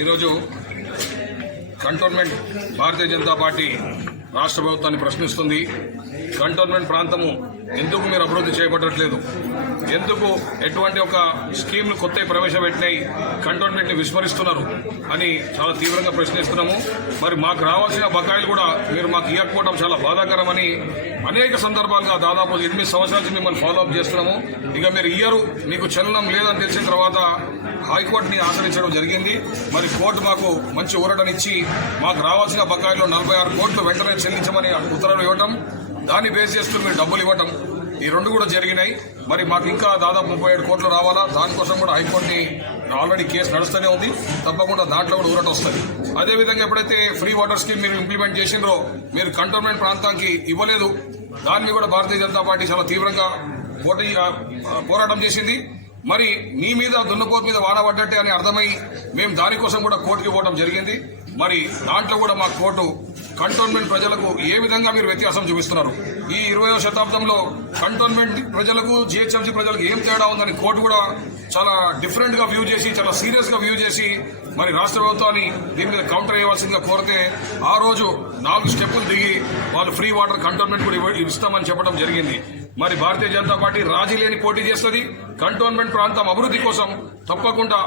ఈరోజు కంటోన్మెంట్ భారతీయ జనతా పార్టీ రాష్ట్ర ప్రభుత్వాన్ని ప్రశ్నిస్తుంది. కంటోన్మెంట్ ప్రాంతము ఎందుకు మీరు అభివృద్ధి చేయబడట్లేదు, ఎందుకు ఎటువంటి ఒక స్కీమ్లు కొత్త ప్రవేశపెట్టినాయి కంటోన్మెంట్ ని విస్మరిస్తున్నారు అని చాలా తీవ్రంగా ప్రశ్నిస్తున్నాము. మరి మాకు రావాల్సిన బకాయిలు కూడా మీరు మాకు ఇవ్వకపోవడం చాలా బాధాకరమని అనేక సందర్భాలుగా దాదాపు 8 సంవత్సరాల నుంచి మిమ్మల్ని ఫాలో అప్ చేస్తున్నాము. ఇక మీరు ఇయ్యరు, మీకు చలనం లేదని తెలిసిన తర్వాత హైకోర్టుని ఆశ్రయించడం జరిగింది. మరి కోర్టు మాకు మంచి ఊరటనిచ్చి మాకు రావాల్సిన బకాయిలో 46 కోట్లు వెంటనే చెల్లించమని ఉత్తర్వులు ఇవ్వటం, దాన్ని బేస్ చేసుకుని మీరు డబ్బులు ఇవ్వటం, ఈ రెండు కూడా జరిగినాయి. మరి మాకు ఇంకా దాదాపు 37 కోట్లు రావాలా, దానికోసం కూడా హైకోర్టుని ఆల్రెడీ కేసు నడుస్తూనే ఉంది. తప్పకుండా దాంట్లో కూడా ఊరట వస్తుంది. అదేవిధంగా ఎప్పుడైతే ఫ్రీ వాటర్ స్కీమ్ మీరు ఇంప్లిమెంట్ చేసిండ్రో, మీరు కంటోన్మెంట్ ప్రాంతానికి ఇవ్వలేదు, దాన్ని కూడా భారతీయ జనతా పార్టీ చాలా తీవ్రంగా పోరాటం చేసింది. మరి మీ మీద దున్నపోతు మీద వాడబడ్డట్టే అని అర్థమై మేము దానికోసం కూడా కోర్టుకి పోవడం జరిగింది. మరి దాంట్లో కూడా మా కోర్టు కంటోన్మెంట్ ప్రజలకు ఏ విధంగా మీరు వ్యత్యాసం చూపిస్తున్నారు, ఈ 20వ శతాబ్దంలో కంటోన్మెంట్ ప్రజలకు జిహెచ్ఎంసీ ప్రజలకు ఏం తేడా ఉందని కోర్టు కూడా చాలా డిఫరెంట్ గా వ్యూ చేసి, చాలా సీరియస్ గా వ్యూ చేసి మరి రాష్ట్ర ప్రభుత్వాన్ని దీని మీద కౌంటర్ వేయవలసిందిగా కోరితే ఆ రోజు 4 స్టెప్పులు దిగి వాళ్ళు ఫ్రీ వాటర్ కంటోన్మెంట్ కూడా ఇస్తామని చెప్పడం జరిగింది. మరి భారతీయ జనతా పార్టీ రాజీ లేని పోటీ చేస్తుంది. కంటోన్మెంట్ ప్రాంతం అభివృద్ధి కోసం తప్పకుండా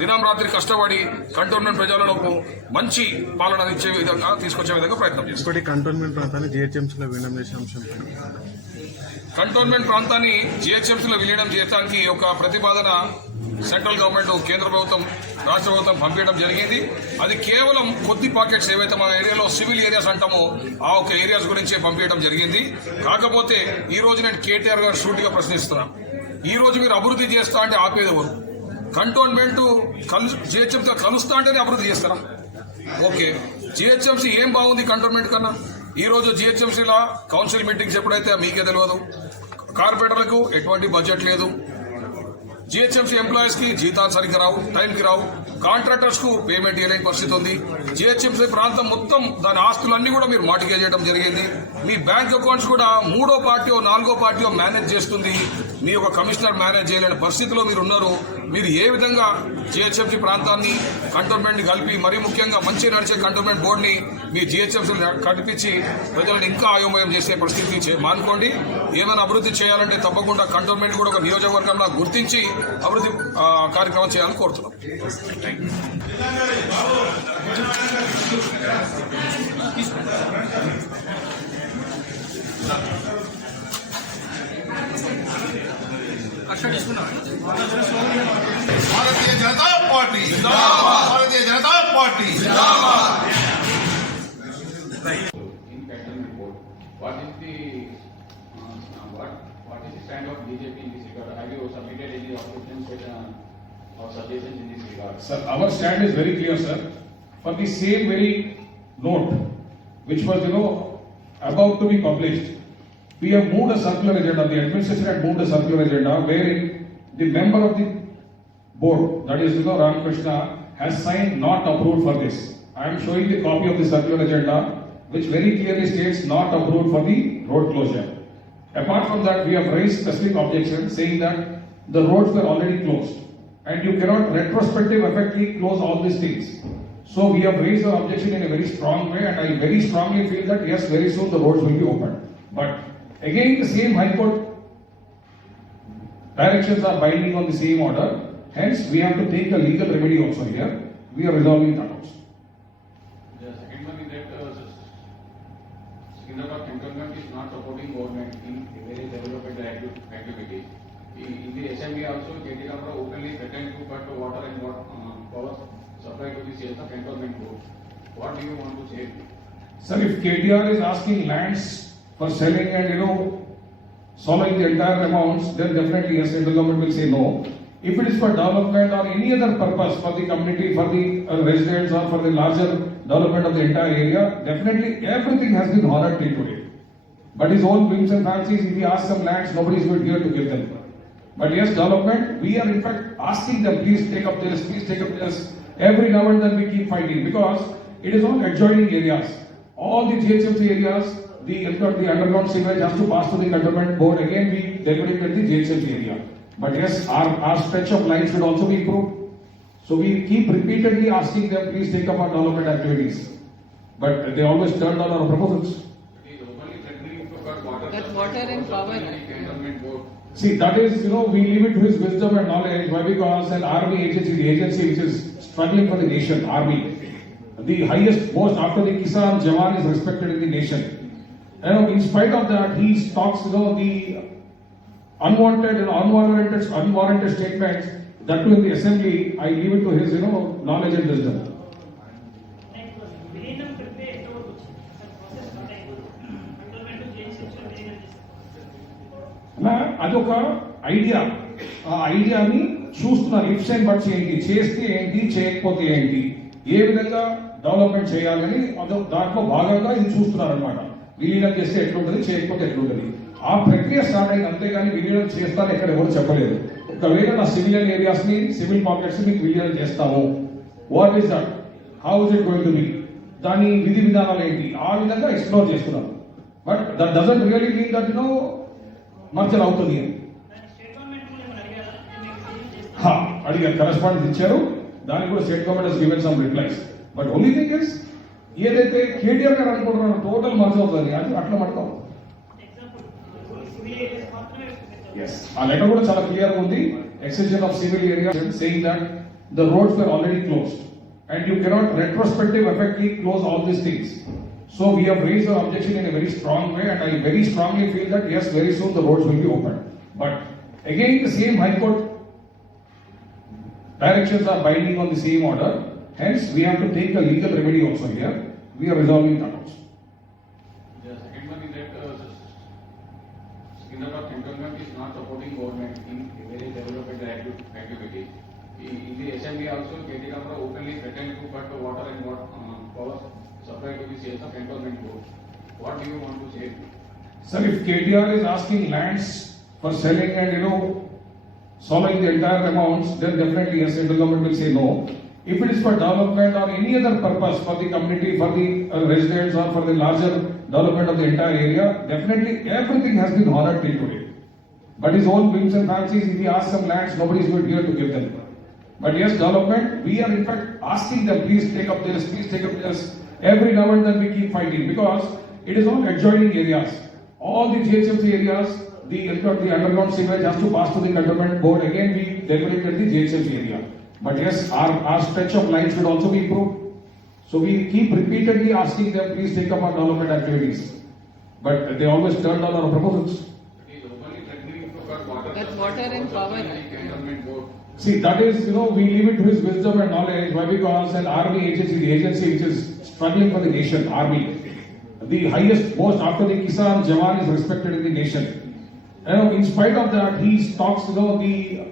దినం రాత్రి కష్టపడి కంటోన్మెంట్ ప్రజలకు మంచి పాలన ఇచ్చే విధంగా తీసుకొచ్చే విధంగా ప్రయత్నం చేస్తుంది. కంటోన్మెంట్ ప్రాంతాన్ని జిహెచ్ఎంసీలో విలీనం చేసే అంశం, కంటోన్మెంట్ ప్రాంతాన్ని జిహెచ్ఎంసీలో విలీనం చేయడానికి ఒక ప్రతిపాదన సెంట్రల్ గవర్నమెంట్, కేంద్ర ప్రభుత్వం, రాష్ట్ర ప్రభుత్వం పంపించడం జరిగింది. అది కేవలం కొద్ది పాకెట్స్ ఏవైతే మా ఏరియాలో సివిల్ ఏరియాస్ అంటామో ఆ ఒక ఏరియాస్ గురించే పంపించడం జరిగింది. కాకపోతే ఈ రోజు నేను కేటీఆర్ గారు సూటిగా ప్రశ్నిస్తున్నా, ఈ రోజు మీరు అభివృద్ధి చేస్తా అంటే ఆపేది ఎవరు? కంటోన్మెంట్ జిహెచ్ఎంసీ కలుస్తా అంటేనే అభివృద్ధి చేస్తారా? ఓకే, జిహెచ్ఎంసీ ఏం బాగుంది కంటోన్మెంట్ కన్నా? ఈ రోజు జిహెచ్ఎంసీలో కౌన్సిల్ మీటింగ్స్ ఎప్పుడైతే మీకే తెలియదు, కార్పొరేటర్లకు ఎటువంటి బడ్జెట్ లేదు, జిహెచ్ఎంసీ ఎంప్లాయీస్ కి జీతాలు సరిగ్గా రావు, టైంకి రావు, కాంట్రాక్టర్స్ కు పేమెంట్ ఇవ్వలేని పరిస్థితి ఉంది. జిహెచ్ఎంసీ ప్రాంతం మొత్తం దాని ఆస్తులన్నీ కూడా మీరు మార్టిగేజ్ చేయడం జరిగింది. మీ బ్యాంక్ అకౌంట్స్ కూడా 3వ పార్టీయో 4వ పార్టీయో మేనేజ్ చేస్తుంది. మీ ఒక కమిషనర్ మేనేజ్ చేయలేని పరిస్థితిలో మీరు ఉన్నారు. మీరు ఏ విధంగా జిహెచ్ఎంసీ ప్రాంతాన్ని కంటోన్మెంట్ ని కలిపి, మరీ ముఖ్యంగా మంచి నడిచే కంటోన్మెంట్ బోర్డుని మీ జిహెచ్ఎంసీ కల్పించి ప్రజలను ఇంకా అయోమయం చేసే పరిస్థితి మానుకోండి. ఏమైనా అభివృద్ధి చేయాలంటే తప్పకుండా కంటోన్మెంట్ కూడా ఒక నియోజకవర్గంలో గుర్తించి అభివృద్ధి కార్యక్రమం చేయాలని కోరుతున్నాం. भारतीय जनता पार्टी जिंदाबाद, भारतीय जनता पार्टी जिंदाबाद. In cantonment board, what is the stand of BJP in this regard? Have you submitted any objections or suggestions in this regard? Sir, our stand is very clear, sir. For the same very note, which was about to be published, we have moved a circular agenda. The administration had moved a circular agenda wherein the member of the board, that is Ramakrishna, has signed not approved for this. I am showing the copy of the circular agenda which very clearly states not approved for the road closure. Apart from that, we have raised specific objections saying that the roads were already closed and you cannot retrospective effectively close all these things. So we have raised our objection in a very strong way, and I very strongly feel that yes, very soon the roads will be opened. But again, the same High Court directions are binding on the same order. Hence, we have to take a legal remedy also here. We are resolving that also. The second one is that Secunderabad cantonment is not supporting government in various development activities. In the assembly also, Ketirapura openly threatened to cut water and power supply to the cantonment board. What do you want to say? Sir, if KTR is asking lands for selling and swallowing the entire amounts, then definitely yes, the government will say no. If it is for development or any other purpose for the community, for the residents or for the larger development of the entire area, definitely everything has been honored till today. But his own whims and fancies, if he asks some lands, nobody is going here to give them. But yes, development, we are in fact asking them, please take up this, please take up this. Every now and then we keep fighting because it is all adjoining areas. All the GHMC areas, the underground sewage has to pass to the cantonment board. Again, we decorated the GHMC area. But yes, our stretch of lines should also be improved. So we keep repeatedly asking them, please take up our development activities. But they always turn down our proposals. It is openly threatening to cut water. But water and power. Cantonment board. See, that is, we leave it to his wisdom and knowledge. Why? Because an army agency, the agency which is struggling for the nation, army, the highest post after the Kisan Jawan is respected in the nation. In spite of that, he talks, the unwanted and unwarranted statements. That too in the assembly, I leave it to his, knowledge and wisdom. విలీనం ప్రక్రియ ఎంతవరకు వచ్చింది sir process start అయింది cantonment change section విలీనం చేశారు అలా అదొక ఐడియా. ఆ ఐడియాని చూస్తున్నారు ఇఫ్స్ అండ్ బట్స్ ఏంటి, చేస్తే ఏంటి, చేయకపోతే ఏంటి, ఏ విధంగా డెవలప్మెంట్ చేయాలని దాంట్లో భాగంగా ఇది చూస్తున్నారు అనమాట. విలీనం చేస్తే ఎట్లుంటది, చేయకపోతే ఎట్లుంటది, ఆ ప్రక్రియ స్టార్ట్ అయింది. అంతేగాని విలీనం చేస్తాను ఎక్కడ ఎవరు చెప్పలేదు. ఒకవేళ నా సివిలియన్ ఏరియాస్ ని, సివిల్ పాకెట్స్ ని విలీనం చేస్తాము, what is that, how is it going to be, దాని విధి విధానాలు ఏంటి, ఆ విధంగా ఎక్స్ప్లోర్ చేస్తున్నారు. But that doesn't really mean that merger అవుతుంది అని స్టేట్ గవర్నమెంట్ కూడా ఏమైనా అడిగారా మీకు విలీనం చేస్తారు అడిగారు, కరెస్పాండెన్స్ ఇచ్చారు. దానికి కూడా state government has given some replies. But only thing is ఏదైతే కేటీఆర్ గారు అనుకుంటున్నారో టోటల్ మర్జ్ అవుతుంది అది అట్లా మడతాం. ఎగ్జాంపుల్ సివిల్ ఏరియాస్ మాత్రమే పెట్టారు Yes. ఆ లెటర్ కూడా చాలా క్లియర్ గా ఉంది. Extension of civil area saying that the roads were already closed and you cannot retrospective effectively close all these things. So we have raised our objection in a very strong way, and I very strongly feel that yes, very soon the roads will be opened. But again, the same High Court directions are binding on the same order. Hence, we have to take the legal remedy also here. We are resolving that also. The second one is that Secunderabad cantonment is not supporting government in various development activities. In the assembly also, KT Ramrao openly threatened to cut the water and power supply to the sales of cantonment board. What do you want to say? Sir, if KTR is asking lands for selling and swallowing the entire amounts, then definitely yes, central government will say no. If it is for development or any other purpose for the community, for the residents or for the larger development of the entire area, definitely everything has been honored till today. But his own whims and fancies, if he asks some lands, nobody is going here to give them. But yes, development, we are in fact asking them, please take up this, please take up this. Every now and then we keep fighting because it is all adjoining areas. All the GHMC areas, the underground sewage has to pass to the cantonment board. Again, we deliberated the GHMC area. But yes, our stretch of lines should also be improved. So we keep repeatedly asking them, please take up our development activities. But they always turn down our proposals. It is openly threatening to cut water. But water and power. Cantonment board. See, that is, we leave it to his wisdom and knowledge. Why? Because an army agency, the agency which is struggling for the nation, army, the highest post after the Kisan Jawan is respected in the nation. In spite of that, he talks, the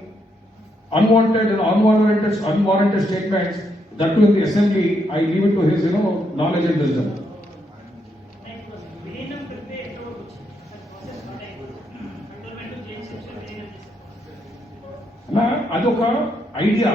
unwanted and unwarranted statements. That too in the assembly, I leave it to his, knowledge and wisdom. విలీనం ప్రక్రియ ఎంతవరకు వచ్చింది sir process start అయింది cantonment change section విలీనం చేశారు అలా అదొక ఐడియా.